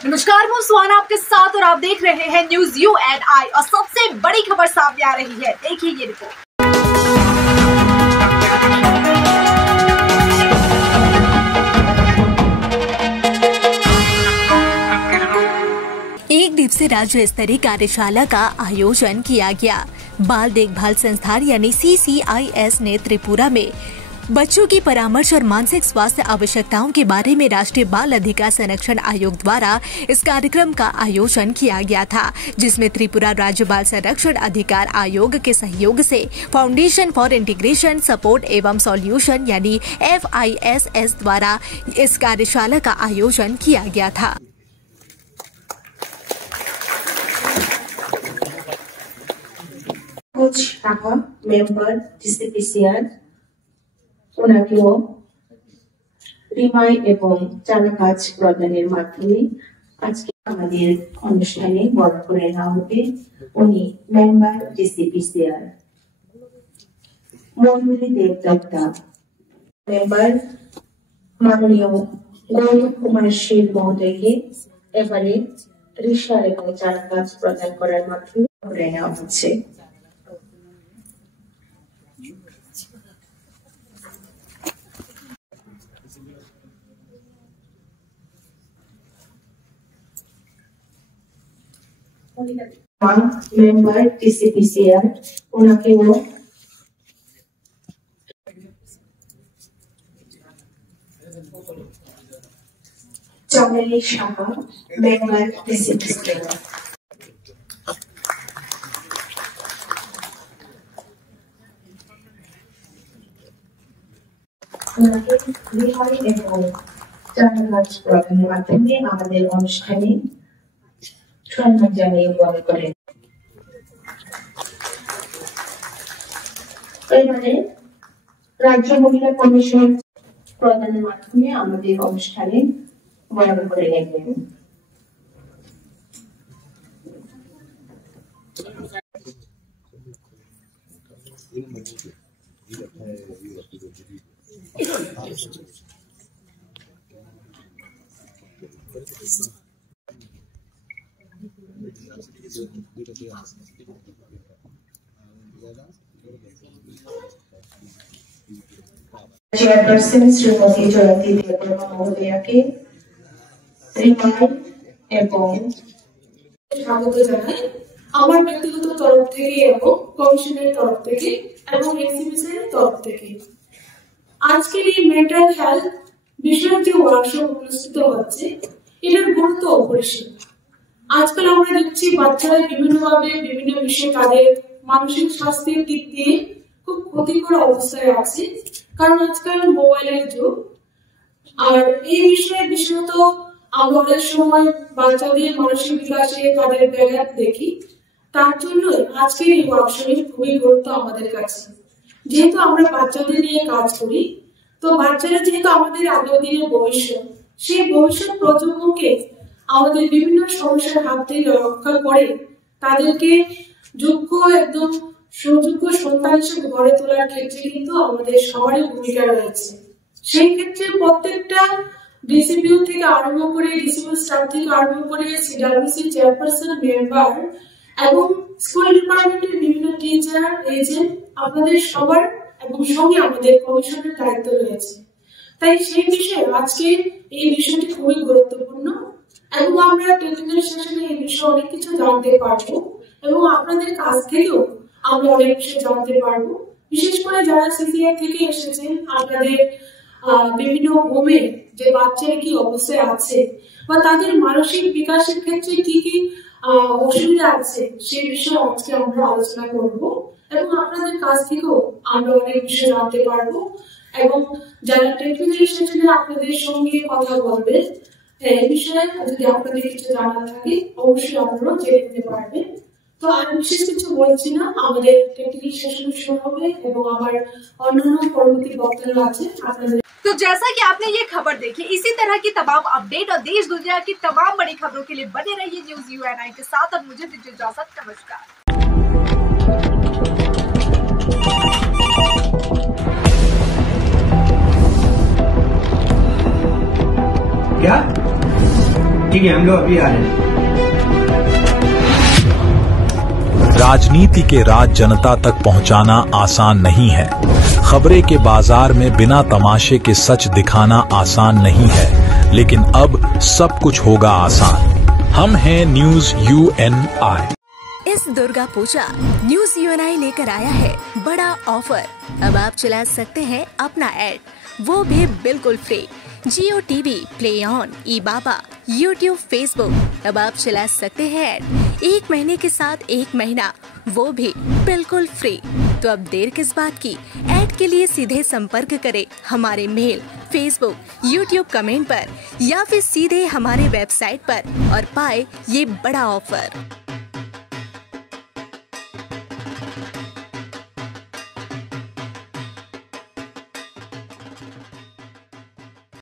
नमस्कार, मैं सुहाना आपके साथ और आप देख रहे हैं न्यूज यू एंड आई। और सबसे बड़ी खबर सामने आ रही है, देखिए ये रिपोर्ट। एक दिवसीय राज्य स्तरीय कार्यशाला का आयोजन किया गया। बाल देखभाल संस्थान यानी CCIS ने त्रिपुरा में बच्चों की परामर्श और मानसिक स्वास्थ्य आवश्यकताओं के बारे में राष्ट्रीय बाल अधिकार संरक्षण आयोग द्वारा इस कार्यक्रम का आयोजन किया गया था, जिसमें त्रिपुरा राज्य बाल संरक्षण अधिकार आयोग के सहयोग से फाउंडेशन फॉर इंटीग्रेशन सपोर्ट एवं सॉल्यूशन यानी FISS द्वारा इस कार्यशाला का आयोजन किया गया था। कुछ मेंबर DCPCR ওনাকেও রিমাই এবং চারা কাজ প্রদানের মাধ্যমে আজকে আমাদের অনুষ্ঠানে বড় করে নেওয়া হবে। উনি মেম্বার DCPCR মন্ত্রী দেবদত্তা, মেম্বার মাননীয় গৌরব কুমার শীল মহোদয়কে এবারে রিসার এবং চারা কাজ প্রদান করার মাধ্যমে করে নেওয়া হচ্ছে। মেম্বার DCPCR ওনাকেও চমেলি সাহা, মেম্বার DCPCR ওনাকে রিহাই এবং চারা কাজ প্রদানের মাধ্যমে আমাদের অনুষ্ঠানে সম্মান জানিয়ে বড় করেন। এবারে রাজ্য মহিলা কমিশন প্রদানের মাধ্যমে আমাদের অনুষ্ঠানে বড় করে নেবেন। চেয়ারপারসন শ্রীমতী জয়ন্তী দেববর্মা মহোদয়াকে রিমাই এবং স্বাগত জানাই আমার ব্যক্তিগত তরফ থেকে এবং কমিশনের তরফ থেকে এবং এক্সিবিশন এর তরফ থেকে। আজকের এই মেন্টাল হেলথ বিষয়ক যে ওয়ার্কশপ অনুষ্ঠিত হচ্ছে, এটার গুরুত্ব অপরিসীম। আজকাল আমরা দেখছি বাচ্চারা বিভিন্নভাবে বিভিন্ন বিষয়ে তাদের মানসিক স্বাস্থ্যের দিক দিয়ে খুব ক্ষতিকর অবস্থায় আছে, কারণ আজকাল মোবাইলের যুগ। আর এই বিষয়ে বিশেষত আমরা অনেক সময় বাচ্চাদের মানসিক বিকাশে তাদের ব্যাঘাত দেখি। তার জন্য আজকের এই ওয়ার্কশপের খুবই গুরুত্ব আমাদের কাছে। যেহেতু আমরা বাচ্চাদের নিয়ে কাজ করি, তো বাচ্চারা যেহেতু আমাদের আগামী দিনের ভবিষ্যৎ, সেই ভবিষ্যৎ প্রজন্মকে আমাদের বিভিন্ন সমস্যার হাত থেকে রক্ষা করে তাদেরকে যোগ্য একদম সুযোগ্য সন্তান হিসেবে গড়ে তোলার ক্ষেত্রে কিন্তু আমাদের সবারই ভূমিকা রয়েছে। সেই ক্ষেত্রে প্রত্যেকটা DCPU থেকে আরম্ভ করে DCPU স্টাফ থেকে আরম্ভ করে CWC চেয়ারপারসন, মেম্বার এবং স্কুল ডিপার্টমেন্টের বিভিন্ন টিচার, এজেন্ট, আপনাদের সবার এবং সঙ্গে আমাদের কমিশনের দায়িত্ব রয়েছে। তাই সেই বিষয়ে আজকে এই বিষয়টি খুবই গুরুত্বপূর্ণ এবং আমরা টেকনিক্যাল সেশনে এই বিষয়ে অনেক কিছু জানতে পারবো এবং আপনাদের কাছ থেকেও আমরা অনেক কিছু জানতে পারবো। বিশেষ করে যারা CCI থেকে এসেছেন, আপনাদের বিভিন্ন হোমে যে বাচ্চারা কি অবস্থায় আছে বা তাদের মানসিক বিকাশের ক্ষেত্রে কি কি অসুবিধা আছে, সেই বিষয়ে আজকে আমরা আলোচনা করব এবং আপনাদের কাছ থেকেও আমরা অনেক বিষয় জানতে পারবো। এবং যারা টেকনিক্যাল সেশনে আপনাদের সঙ্গে কথা বলবেন, এই বিষয়ে যদি আপনাদের কিছু জানার থাকে অবশ্যই আপনারা জেনে নিতে পারবেন। তো আমি বিশেষ কিছু বলছি না, আমাদের টেকনিক্যাল সেশন শুরু হবে এবং আমার অন্যান্য পরবর্তী বক্তব্য আছে আপনাদের। तो जैसा कि आपने ये खबर देखी, इसी तरह की तमाम अपडेट और देश दुनिया की तमाम बड़ी खबरों के लिए बने रहिए न्यूज यू एंड आई के साथ। और मुझे दीजिए इजाजत, नमस्कार। क्या ठीक है, हम लोग अभी आ रहे हैं। राजनीति के राज जनता तक पहुंचाना आसान नहीं है। खबरें के बाजार में बिना तमाशे के सच दिखाना आसान नहीं है, लेकिन अब सब कुछ होगा आसान। हम हैं न्यूज़ UNI। इस दुर्गा पूजा न्यूज़ UNI लेकर आया है बड़ा ऑफर। अब आप चला सकते हैं अपना ऐड, वो भी बिल्कुल free. Jio TV, play on, eBaba, YouTube, Facebook। अब आप चला सकते हैं ऐड 1 महीने के साथ 1 महीना, वो भी बिल्कुल फ्री। तो अब देर किस बात की, ऐड के लिए सीधे संपर्क करें हमारे मेल, Facebook, YouTube कमेंट पर या फिर सीधे हमारे वेबसाइट पर और पाए ये बड़ा ऑफर।